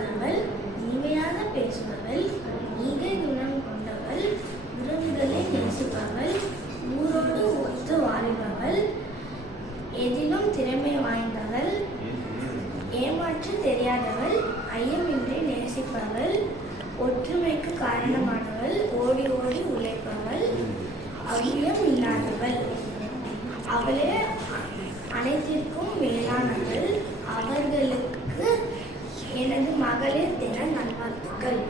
இல்லாதவள், இனிமையாக பேசுபவள், ஈகை குணம் கொண்டவள், உறவுகளை நேசிப்பவள், ஊரோடு ஒத்து வாழ்பவள், எதிலும் திறமை வாய்ந்தவள், ஏமாற்று தெரியாதவள், ஐயமின்றி நேசிப்பவள், ஒற்றுமைக்கு காரணமானவள், ஓடி ஓடி உழைப்பவள், அவ்வியம் இல்லாதவள். அவளே அனைத்திற்கும் மேலானவள். அவர்களுக்கு எனது மகளிர் தின நல்வாழ்த்துக்கள்.